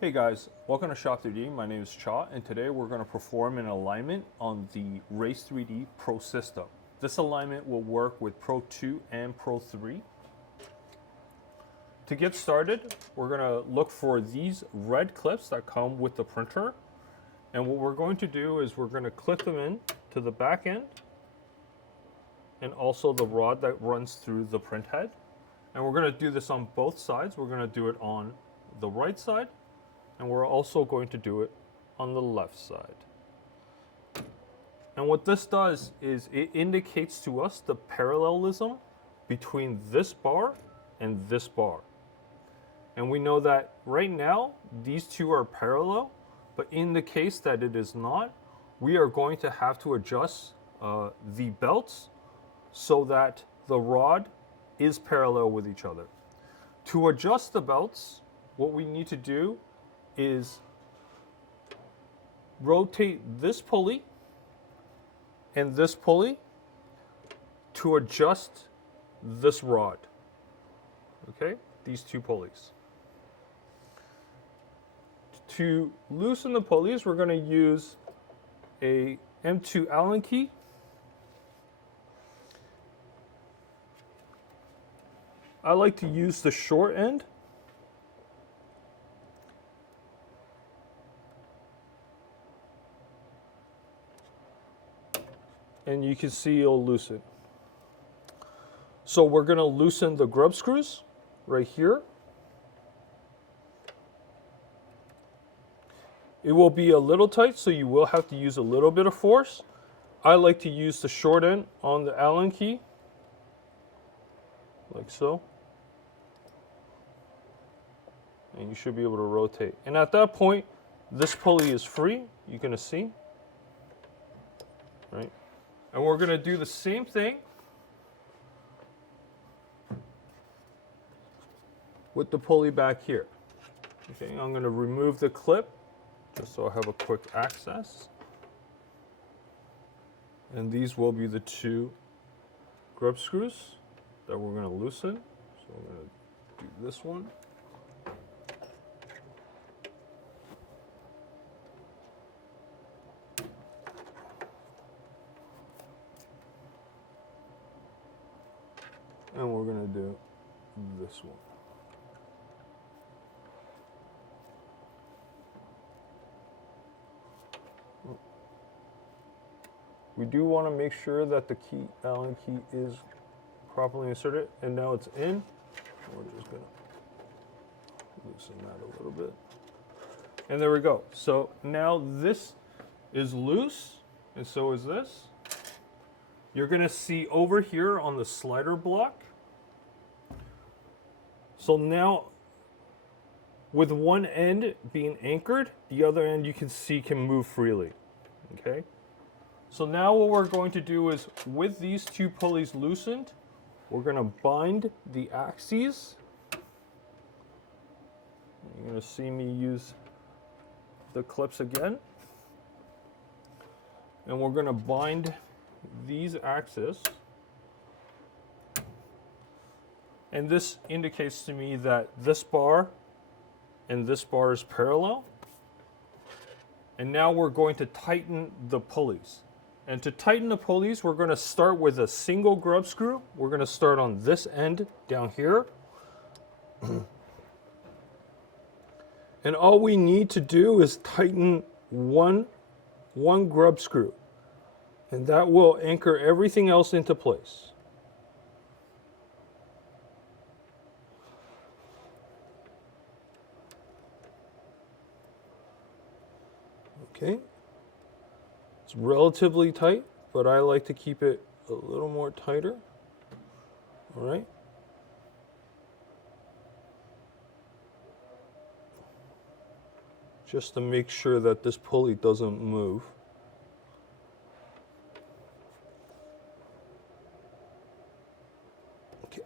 Hey guys, welcome to Shop3D. My name is Cha, and today we're going to perform an alignment on the Raise3D Pro system. This alignment will work with Pro 2 and Pro 3. To get started, we're going to look for these red clips that come with the printer. And what we're going to do is we're going to clip them in to the back end and also the rod that runs through the print head. And we're going to do this on both sides. We're going to do it on the right side, and we're also going to do it on the left side. And what this does is it indicates to us the parallelism between this bar and this bar. And we know that right now, these two are parallel, but in the case that it is not, we are going to have to adjust the belts so that the rod is parallel with each other. To adjust the belts, what we need to do is rotate this pulley and this pulley to adjust this rod. Okay, these two pulleys. To loosen the pulleys, we're going to use a M2 Allen key. I like to use the short end. And you can see it'll loosen. So we're going to loosen the grub screws right here. It will be a little tight, so you will have to use a little bit of force. I like to use the short end on the Allen key, like so. And you should be able to rotate. And at that point, this pulley is free. You're going to see, right? And we're going to do the same thing with the pulley back here. Okay, I'm going to remove the clip just so I have a quick access. And these will be the two grub screws that we're going to loosen. So I'm going to do this one. And we're going to do this one. We do want to make sure that the Allen key is properly inserted, and now it's in. We're just going to loosen that a little bit. And there we go. So now this is loose, and so is this. You're going to see over here on the slider block. So now, with one end being anchored, the other end you can see can move freely. Okay? So now what we're going to do is, with these two pulleys loosened, we're going to bind the axes. You're going to see me use the clips again. And we're going to bind these axes. And this indicates to me that this bar and this bar is parallel. And now we're going to tighten the pulleys. And to tighten the pulleys, we're going to start with a single grub screw. We're going to start on this end down here. And all we need to do is tighten one grub screw. And that will anchor everything else into place. Okay. It's relatively tight, but I like to keep it a little more tighter. All right. Just to make sure that this pulley doesn't move. Okay.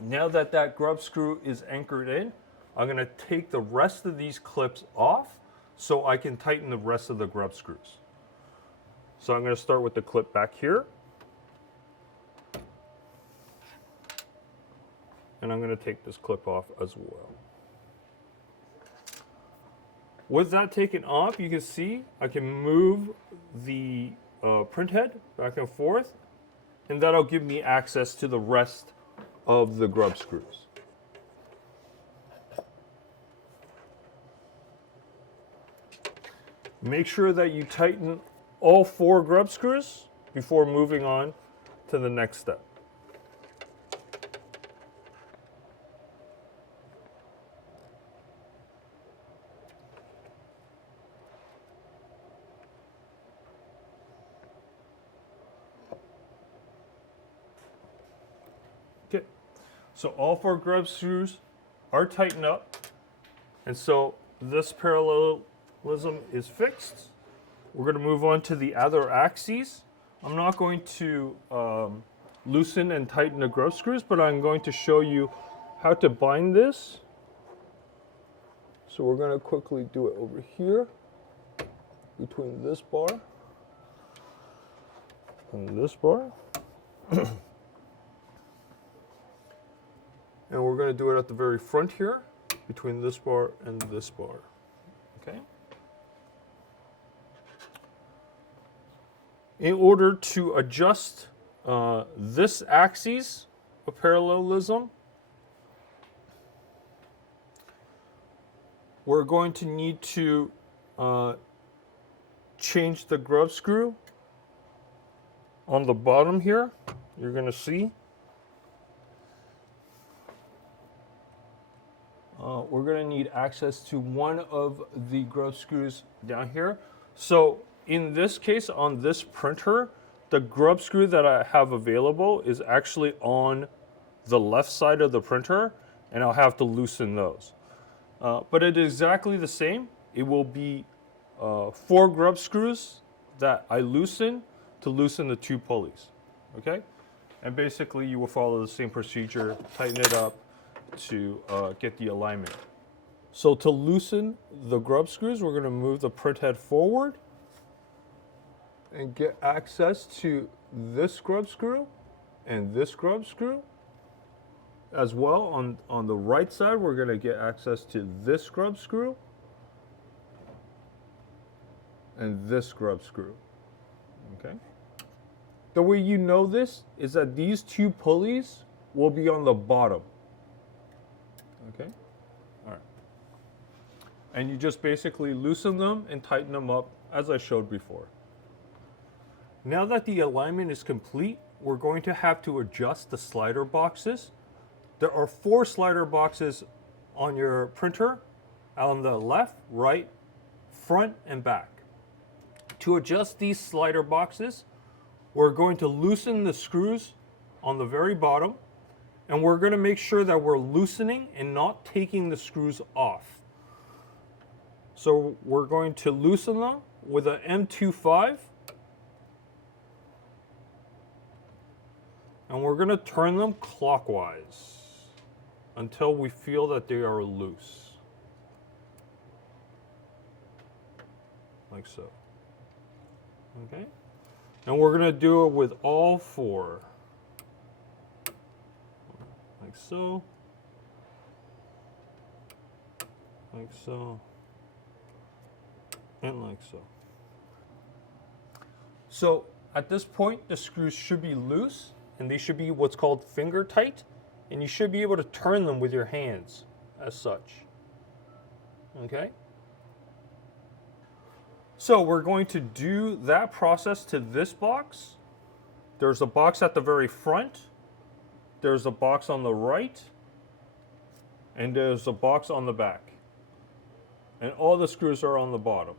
Now that that grub screw is anchored in, I'm going to take the rest of these clips off so I can tighten the rest of the grub screws. So I'm going to start with the clip back here. And I'm going to take this clip off as well. With that taken off, you can see I can move the print head back and forth, and that'll give me access to the rest of the grub screws. Make sure that you tighten all 4 grub screws before moving on to the next step. Okay, so all 4 grub screws are tightened up, and so this parallelism is fixed. We're going to move on to the other axes. I'm not going to loosen and tighten the grub screws, but I'm going to show you how to bind this. So we're going to quickly do it over here between this bar and this bar. And we're going to do it at the very front here between this bar and this bar. Okay? In order to adjust this axis of parallelism, we're going to need to change the grub screw on the bottom here. You're going to see. We're going to need access to one of the grub screws down here. So in this case, on this printer, the grub screw that I have available is actually on the left side of the printer, and I'll have to loosen those. But it is exactly the same. It will be 4 grub screws that I loosen to loosen the 2 pulleys. Okay? And basically you will follow the same procedure, tighten it up to get the alignment. So to loosen the grub screws, we're going to move the print head forward and get access to this grub screw and this grub screw. As well, on the right side, we're going to get access to this grub screw and this grub screw. Okay. The way you know this is that these 2 pulleys will be on the bottom. Okay. All right. And you just basically loosen them and tighten them up as I showed before. Now that the alignment is complete, we're going to have to adjust the slider boxes. There are 4 slider boxes on your printer, on the left, right, front, and back. To adjust these slider boxes, we're going to loosen the screws on the very bottom, and we're going to make sure that we're loosening and not taking the screws off. So we're going to loosen them with an M25, and we're going to turn them clockwise until we feel that they are loose. Like so. Okay? And we're going to do it with all 4. Like so. Like so. And like so. So at this point, the screws should be loose, and they should be what's called finger tight, and you should be able to turn them with your hands as such. Okay? So we're going to do that process to this box. There's a box at the very front, there's a box on the right, and there's a box on the back. And all the screws are on the bottom.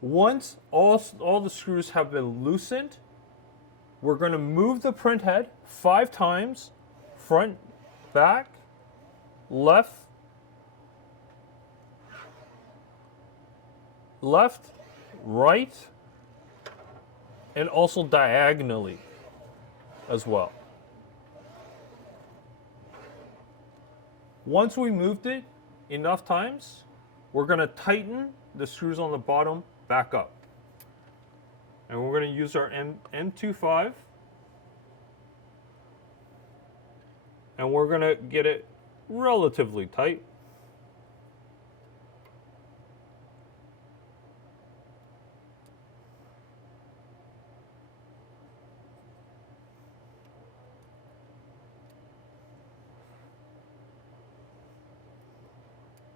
Once all the screws have been loosened, we're going to move the print head 5 times, front, back, left, left, right, and also diagonally as well. Once we moved it enough times, we're going to tighten the screws on the bottom back up. And we're going to use our M25, and we're going to get it relatively tight.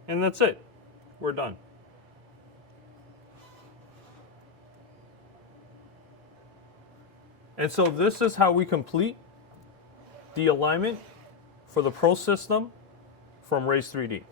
And that's it. We're done. And so this is how we complete the alignment for the Pro system from Raise3D.